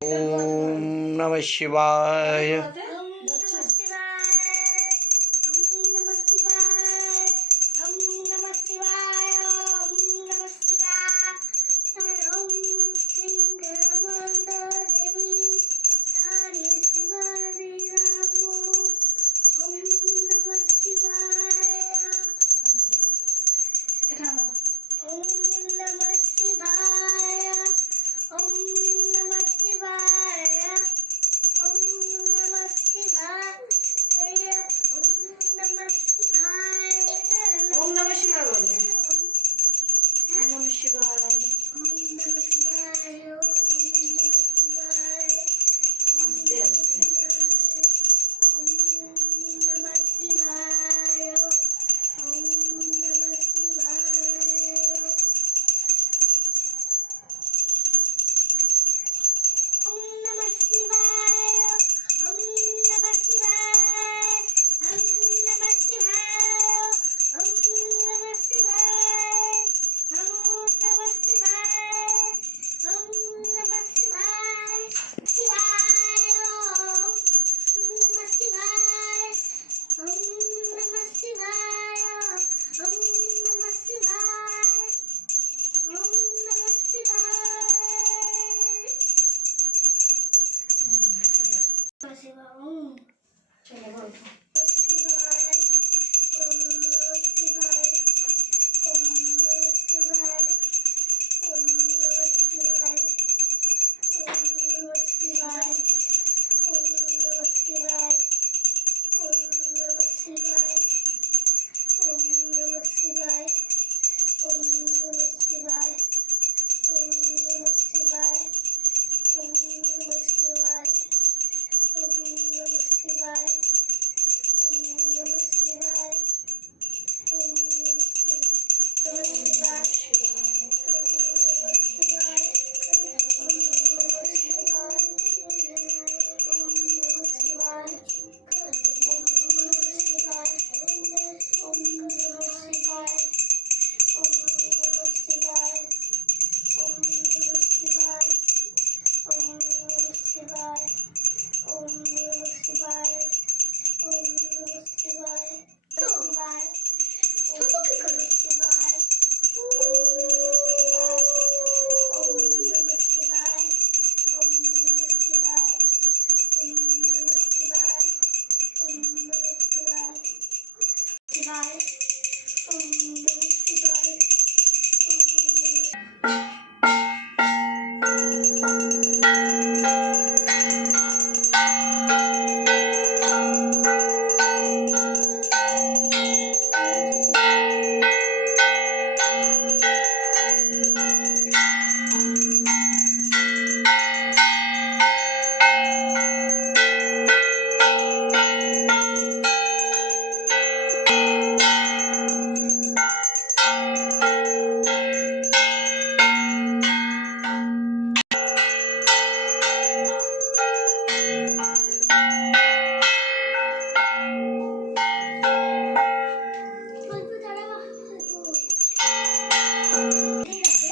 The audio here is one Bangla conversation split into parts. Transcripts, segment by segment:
ओम नमः शिवाय।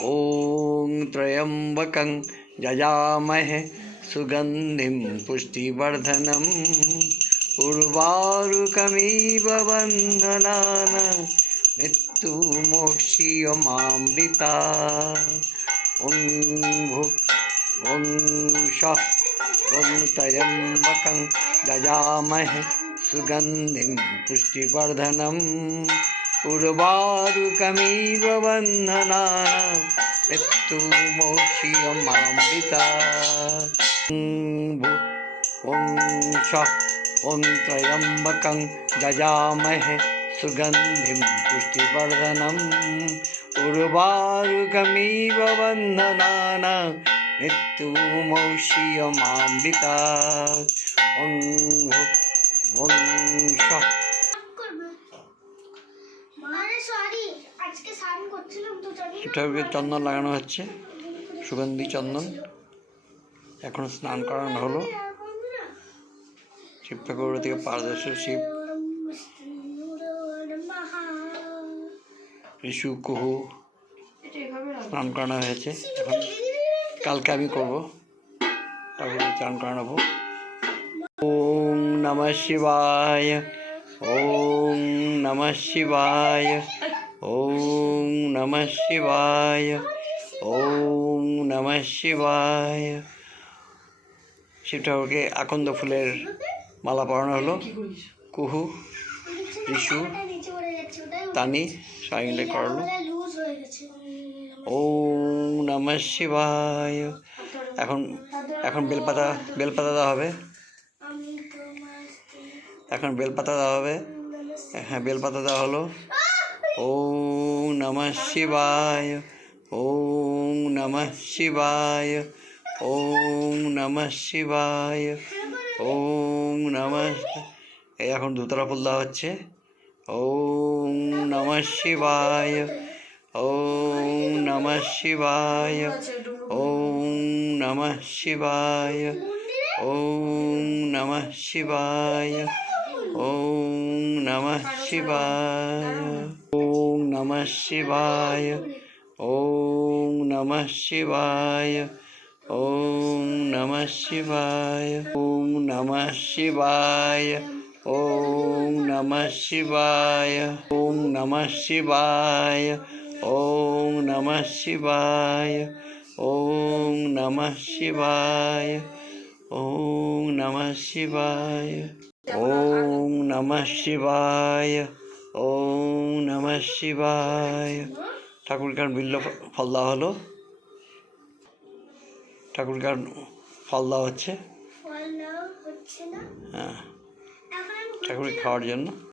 ओम त्र्यंबकं यजामहे सुगंधिं पुष्टिवर्धनम् उर्वारुकमिव बन्धनान् मृत्युमोक्षीयमामृता। ॐ शः ॐ त्र्यंबकं यजामहे सुगंधिं पुष्टिवर्धनम् उर्वारुकमिव बन्धनान् मृत्युमोक्षीयमामृता। ॐ शः ॐ त्र्यंबकं यजामहे सुगंधिं पुष्टिवर्धनम् उर्वारुकमिव बन्धनान् मृत्युमोक्षीयमामृता। ॐ शः এটাকে চন্দন লাগানো হচ্ছে, সুগন্ধি চন্দন। এখন স্নান করানো হলো। শিব ঠাকুর থেকে পারদেশ্বর শিব, ঋষু কুহু স্নান করানো হয়েছে। এখন কালকে আমি করবো। ঠাকুরকে চান করানো। ওম নমঃ শিবায়, ওম নমঃ শিবায়, ওম নমঃ শিবায়, ওম নমঃ শিবায়। শিব ঠাকুরকে আকন্দ ফুলের মালা পরানো হলো। কুহু, রিশু, তানি সবাই মিলে করালো। ওম নমঃ শিবায়। এখন বেলপাতা দেওয়া হবে। এখন বেলপাতা দেওয়া হবে। হ্যাঁ, বেলপাতা দেওয়া হলো। ওম নমঃ শিবায়, ওম নমঃ শিবায়, ওম নমঃ শিবায়, ওম নমঃ। এই এখন ধুতরা ফুল দেওয়া হচ্ছে। ওম নমঃ শিবায়, ওম নমঃ শিবায়, ওম নমঃ শিবায়, ওম নমঃ শিবায়, ওম নমঃ শিবায়, ওম নমঃ শিবায়, ওম নমঃ শিবায়, ওম নমঃ শিবায়, ওম নমঃ শিবায়, ওম নমঃ শিবায়, ওম নমঃ শিবায়, ওম নমঃ শিবায়, ওম নমঃ শিবায়, ওম নমঃ শিবায়, ওম নমঃ শিবায়, ওম নমঃ শিবায়। ঠাকুরকে বিল্ল ফল দেওয়া হলো। ঠাকুরকে ফল দেওয়া হচ্ছে। হ্যাঁ, ঠাকুরকে খাওয়ার জন্য।